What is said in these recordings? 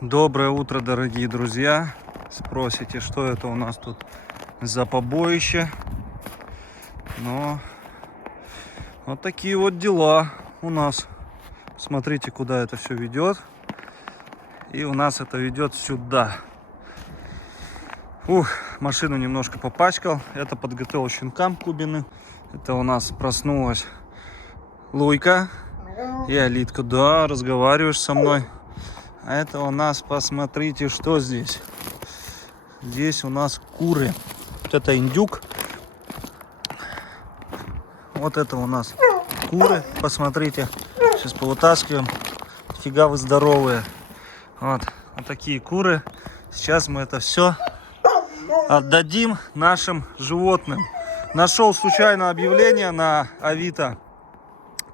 Доброе утро, дорогие друзья. Спросите, что это у нас тут за побоище? Но вот такие вот дела у нас. Смотрите, куда это все ведет. И у нас это ведет сюда. Машину немножко попачкал. Это подготовил щенкам Кубины. Это у нас проснулась Луйка и Алитка. Да, разговариваешь со мной. А это у нас, посмотрите, что здесь. Здесь у нас куры. Вот это индюк. Вот это у нас куры. Посмотрите. Сейчас повытаскиваем. Фига вы здоровые. Вот такие куры. Сейчас мы это все отдадим нашим животным. Нашел случайно объявление на Авито.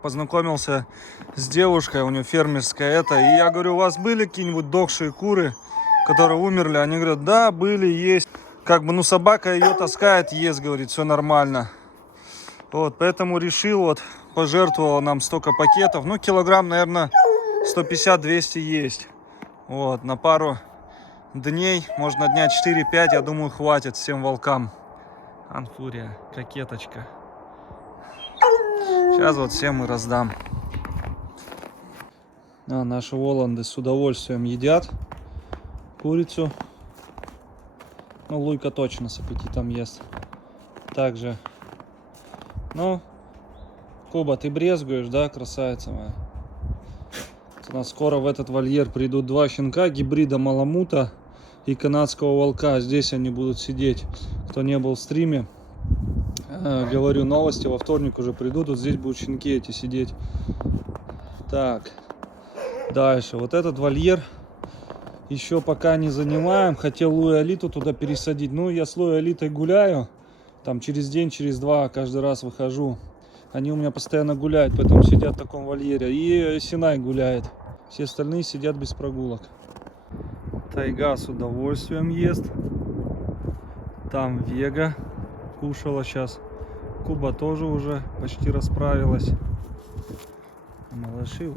Познакомился с девушкой, у нее фермерская это. И я говорю, у вас были какие-нибудь дохшие куры, которые умерли? Они говорят, да, были, есть. Собака ее таскает, ест, говорит, все нормально. Вот, поэтому решил, пожертвовал нам столько пакетов. Килограмм, наверное, 150-200 есть. Вот, на пару дней, можно дня 4-5, я думаю, хватит всем волкам. Анфурия, кокеточка. Сейчас всем и раздам. Наши Воланды с удовольствием едят курицу. Луйка точно с аппетитом ест. Также. Куба, ты брезгуешь, да, красавица моя? У нас скоро в этот вольер придут два щенка, гибрида маламута и канадского волка. Здесь они будут сидеть. Кто не был в стриме, говорю, новости во вторник уже придут. Вот здесь будут щенки эти сидеть. Так, дальше. Вот этот вольер еще пока не занимаем. Хотел Лу и Алиту туда пересадить. Я с Лу и Алитой гуляю. Там через день, через два каждый раз выхожу. Они у меня постоянно гуляют, поэтому сидят в таком вольере. И Синай гуляет. Все остальные сидят без прогулок. Тайга с удовольствием ест. Там Вега кушала сейчас. Куба тоже уже почти расправилась. Малыши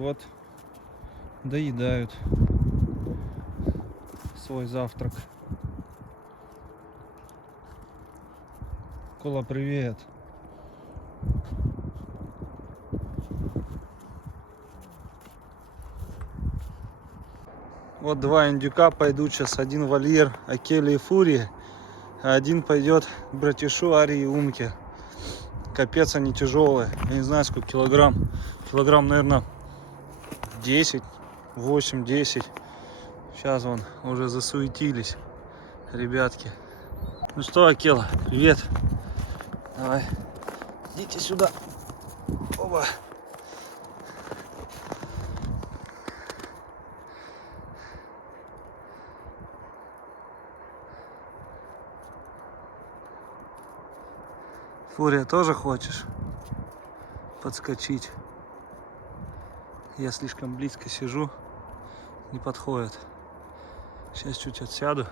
доедают свой завтрак. Кола, привет. Два индюка пойдут сейчас. Один в вольер Акели и Фурии, а один пойдет к братишу Арии и Умке. Капец, они тяжелые. Я не знаю, сколько килограмм. Килограмм, наверное, 10, 8-10. Сейчас уже засуетились ребятки. Ну что, Акела, привет. Давай, идите сюда. Оба. Фурия, тоже хочешь подскочить? Я слишком близко сижу, не подходит. Сейчас чуть отсяду.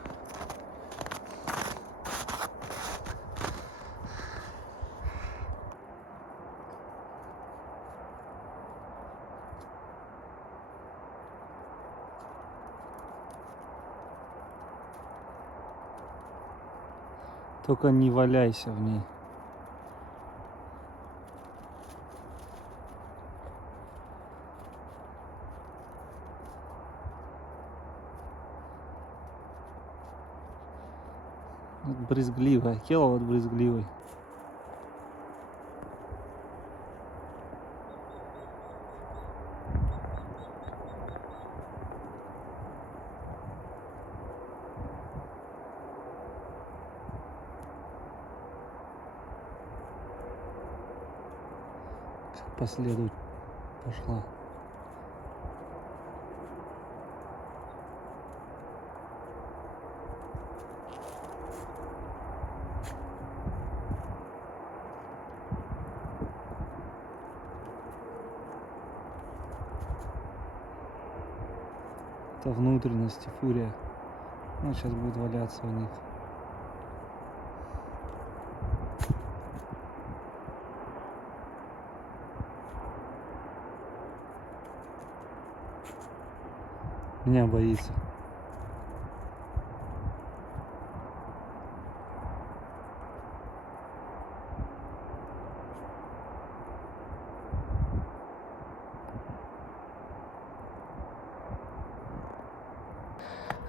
Только не валяйся в ней. Брезгливая, Акела брезгливый. Последует пошла. Это внутренности Фурия. Сейчас будет валяться у них. Меня боится.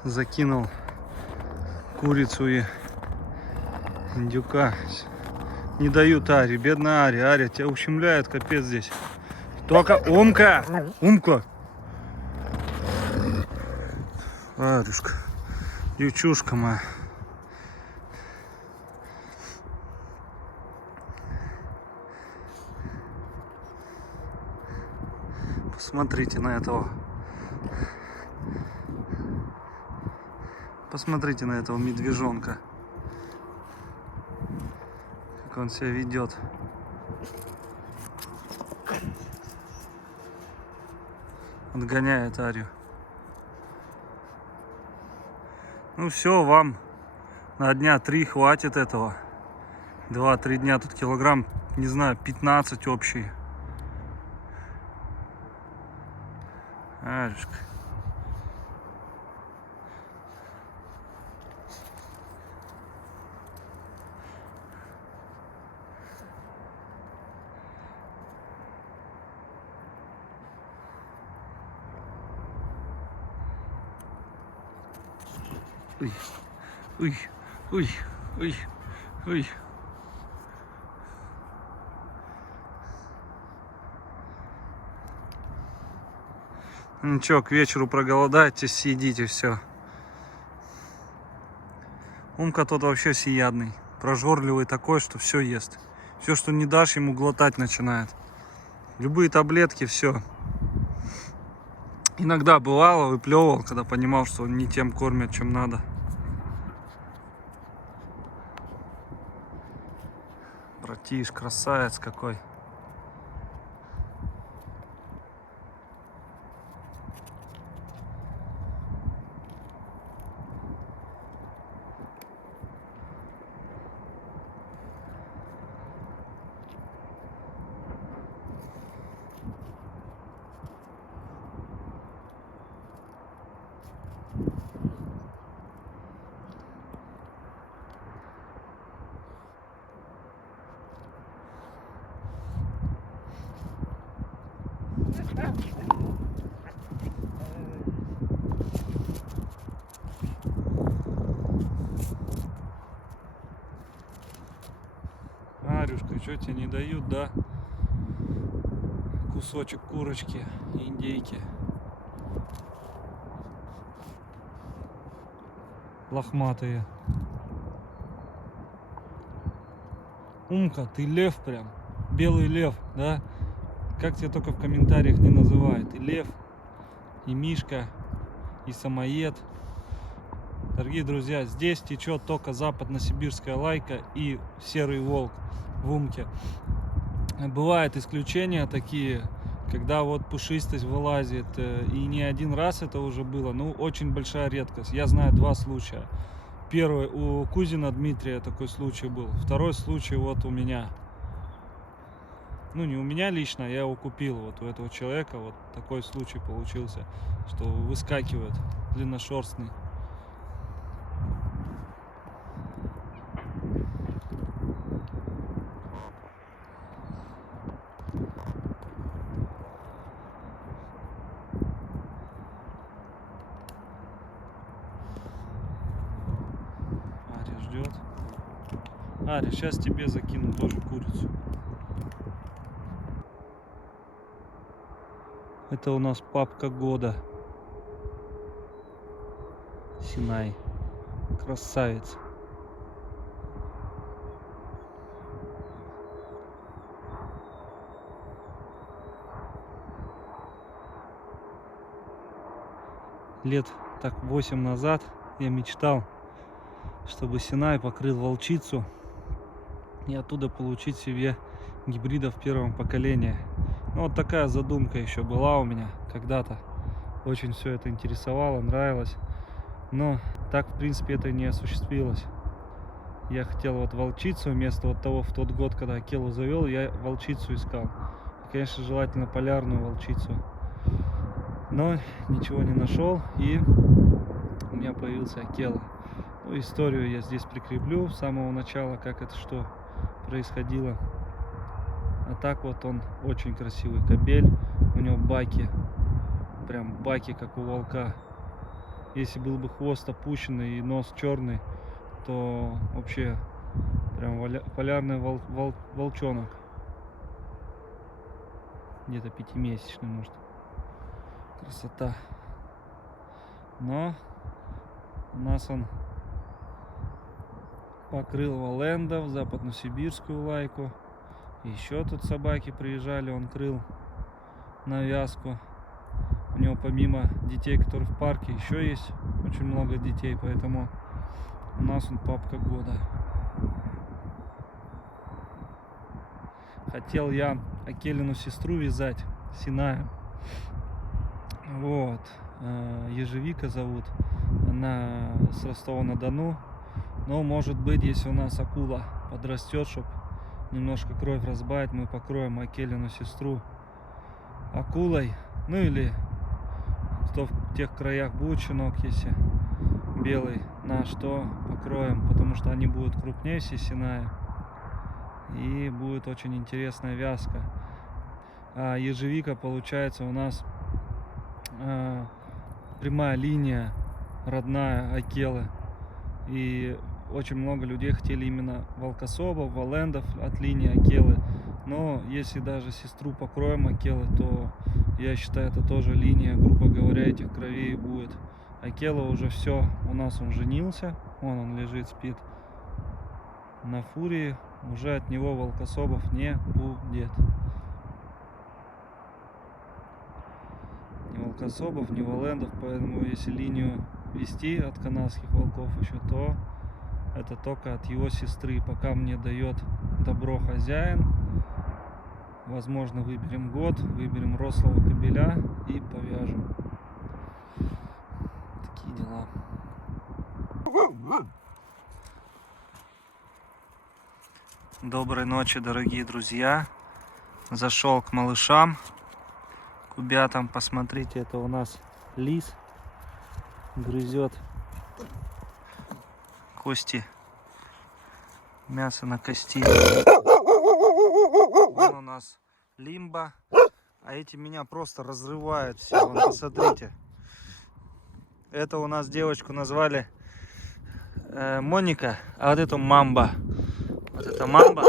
Закинул курицу и индюка. Не дают Аре, бедная Ария. Ария тебя ущемляет, капец здесь. Только Умка! Умка! Арюшка, девчушка моя. Посмотрите на этого. Посмотрите на этого медвежонка. Как он себя ведет. Отгоняет Арию. Ну все, вам на дня 3 хватит этого. 2-3 дня тут килограмм, не знаю, 15 общий. Арюшка. Ой, ой, ой, ой, ой. Ничего, к вечеру проголодаетесь, съедите все. Умка тот вообще всеядный, прожорливый такой, что все ест. Все, что не дашь, ему глотать начинает. Любые таблетки, все. Иногда бывало, выплевывал, когда понимал, что он не тем кормят, чем надо. Братиш, красавец какой. Арюшка, что тебе не дают, да? Кусочек курочки, индейки. Лохматые. Умка, ты лев прям. Белый лев, да? Как тебя только в комментариях не называют. И лев, и мишка, и самоед. Дорогие друзья, здесь течет только западно-сибирская лайка и серый волк в Умке. Бывают исключения такие, когда вот пушистость вылазит, и не один раз это уже было, ну очень большая редкость. Я знаю 2 случая. Первый у кузина Дмитрия такой случай был, второй случай вот у меня. Ну не у меня лично, я его купил, вот у этого человека вот такой случай получился, что выскакивает длинношерстный. Ждет. Аря, сейчас тебе закину тоже курицу. Это у нас папка года. Синай. Красавец. Лет так 8 назад я мечтал, чтобы Синай покрыл волчицу и оттуда получить себе гибридов первого поколения. Ну, вот такая задумка еще была у меня когда-то. Очень все это интересовало, нравилось. Но так, в принципе, это не осуществилось. Я хотел вот волчицу, вместо вот того, в тот год, когда Акелу завел, я волчицу искал. И, конечно, желательно полярную волчицу. Но ничего не нашел, и у меня появился Акела. Ну, историю я здесь прикреплю с самого начала, как это что происходило. А так вот он очень красивый кобель, у него баки, прям баки, как у волка. Если был бы хвост опущенный и нос черный, то вообще прям полярный волчонок. Где-то 5-месячный, может. Красота. Но у нас он покрыл Воллендов, западносибирскую лайку. Еще тут собаки приезжали, он крыл на вязку. У него помимо детей, которые в парке, еще есть очень много детей, поэтому у нас он папка года. Хотел я Акелину сестру вязать, Синая. Вот. Ежевика зовут. Она с Ростова-на-Дону. Но может быть, если у нас акула подрастет, чтобы немножко кровь разбавить, мы покроем Акелину сестру акулой. Ну или кто в тех краях будет щенок, если белый наш, то покроем, потому что они будут крупнее Синая. И будет очень интересная вязка. А ежевика получается у нас прямая линия родная Акелы. И очень много людей хотели именно волкособов, воллендов от линии Акелы. Но если даже сестру покроем Акелы, то я считаю, это тоже линия, грубо говоря, этих кровей будет. Акела уже все, у нас он женился, вон он лежит, спит на фурии, уже от него волкособов не будет. Ни волкособов, ни воллендов, поэтому если линию вести от канадских волков еще, то это только от его сестры. Пока мне дает добро хозяин, возможно, выберем год, выберем рослого кобеля и повяжем. Такие дела. Доброй ночи, дорогие друзья. Зашел к малышам, к убятам. Посмотрите, это у нас лис грызет кости, мясо на кости. Вон у нас Лимба, а эти меня просто разрывают все. Вон, посмотрите. Это у нас девочку назвали Моника, а вот эту Мамба. Вот это Мамба,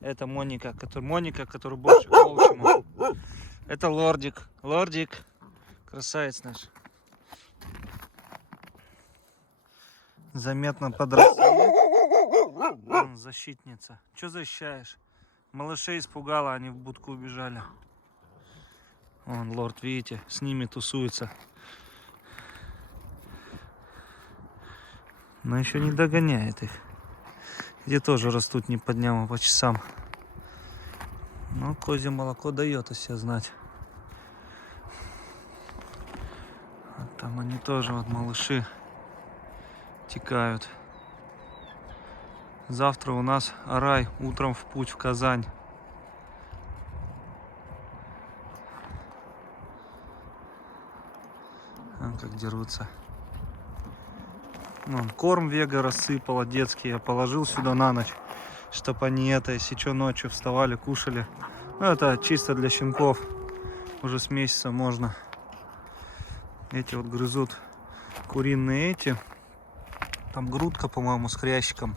это Моника, который больше к волчьему. Это Лордик, красавец наш. Заметно подросли. Защитница. Че защищаешь? Малышей испугала, они в будку убежали. Вон лорд, видите, с ними тусуется. Но еще не догоняет их. Где тоже растут не по дням, а по часам. Но козье молоко дает о себе знать. А там они тоже, вот малыши, текают. Завтра у нас Арай утром в путь в Казань. Вон как дерутся. Вон, корм Вега рассыпала детский, я положил сюда на ночь, чтобы они если что, ночью вставали, кушали. Ну, это чисто для щенков, уже с месяца можно. Эти вот грызут куриные эти, там грудка, по-моему, с хрящиком.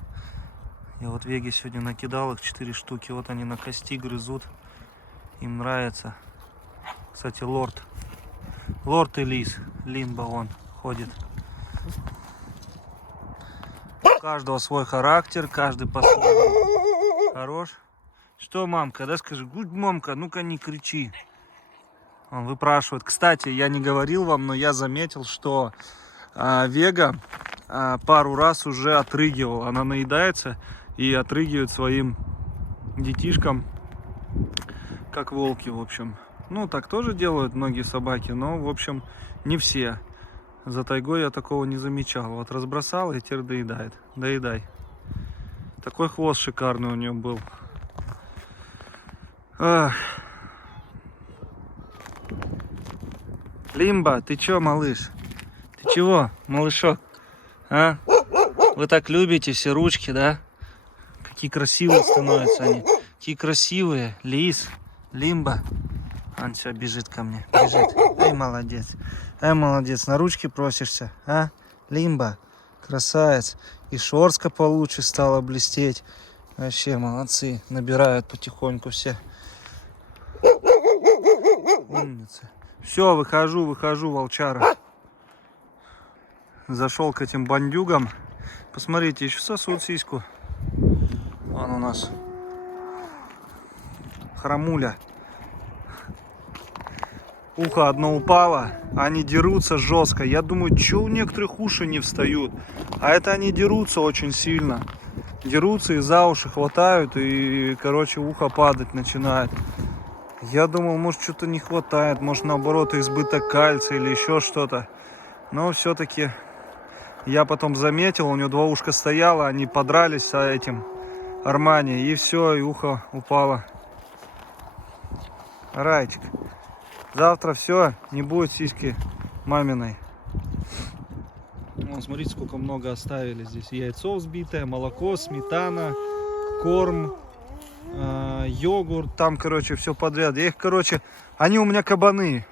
Я вот Веге сегодня накидал их 4 штуки, вот они на кости грызут, им нравится. Кстати, лорд и лис, Лимба он ходит. У каждого свой характер, каждый по-своему хорош. Что, мамка, да, скажи, гудь, мамка, ну-ка не кричи. Он выпрашивает. Кстати, я не говорил вам, но я заметил, что Вега пару раз уже отрыгивал. Она наедается и отрыгивает своим детишкам, как волки, в общем. Ну, так тоже делают многие собаки, но, в общем, не все. За тайгой я такого не замечал. Вот разбросал и теперь доедает. Доедай. Такой хвост шикарный у нее был. Ах. Лимба, ты чё, малыш? Ты чего, малышок? А? Вы так любите все ручки, да? Какие красивые становятся они. Какие красивые. Лис, Лимба. Он все бежит ко мне. Бежит. Ай, молодец. Молодец, на ручки просишься, а? Лимба, красавец. И шорстка получше стала блестеть. Вообще молодцы, набирают потихоньку все. Умница. Все, выхожу, волчара. Зашел к этим бандюгам. Посмотрите, еще сосут сиську. Вон у нас хромуля. Ухо одно упало, они дерутся жестко. Я думаю, что у некоторых уши не встают. А это они дерутся очень сильно. Дерутся и за уши хватают, и, короче, ухо падать начинает. Я думал, может, что-то не хватает, может, наоборот, избыток кальция или еще что-то. Но все-таки я потом заметил, у него два ушка стояло, они подрались с этим Армани, и все, и ухо упало. Райчик. Завтра все, не будет сиськи маминой. Вон, смотрите, сколько много оставили здесь. Яйцо взбитое, молоко, сметана, корм, йогурт. Там, короче, все подряд. Я их, короче, они у меня кабаны.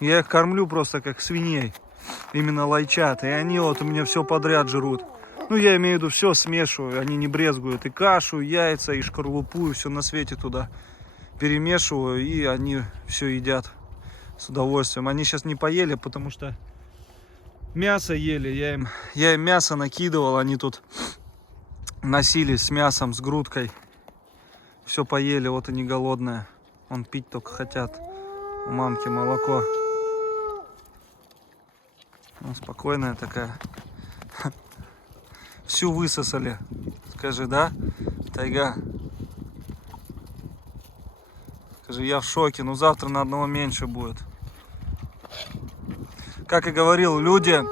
Я их кормлю просто как свиней. Именно лайчат. И они вот у меня все подряд жрут. Ну, я имею в виду, все смешиваю. Они не брезгуют. И кашу, и яйца, и шкарлупу, и все на свете туда перемешиваю. И они все едят с удовольствием. Они сейчас не поели, потому что мясо ели. Я им мясо накидывал, они тут носились с мясом, с грудкой. Все поели, вот они голодные. Вон пить только хотят. У мамки молоко. Ну, спокойная такая. Всю высосали. Скажи, да, Тайга? Скажи, я в шоке, но завтра на одного меньше будет. Как и говорил, люди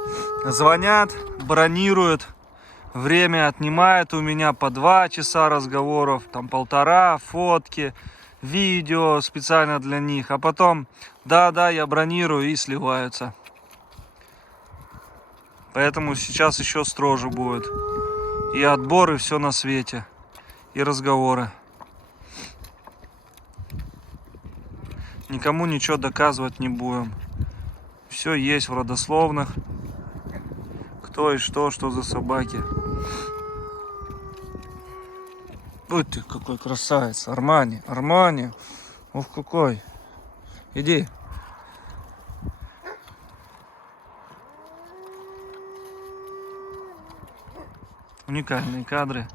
звонят, бронируют, время отнимает у меня по 2 часа разговоров, там 1,5, фотки, видео специально для них, а потом, да, я бронирую, и сливаются. Поэтому сейчас еще строже будет. И отбор, и все на свете, и разговоры. Никому ничего доказывать не будем. Все есть в родословных. Кто и что за собаки. Ой ты, какой красавец. Армани. Ух, какой. Иди. Уникальные кадры.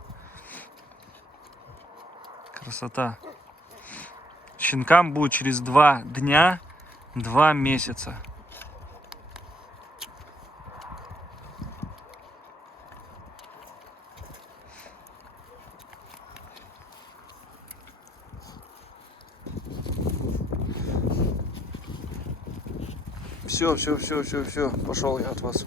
Красота. Щенкам будет через 2 дня 2 месяца. Все, пошел я от вас.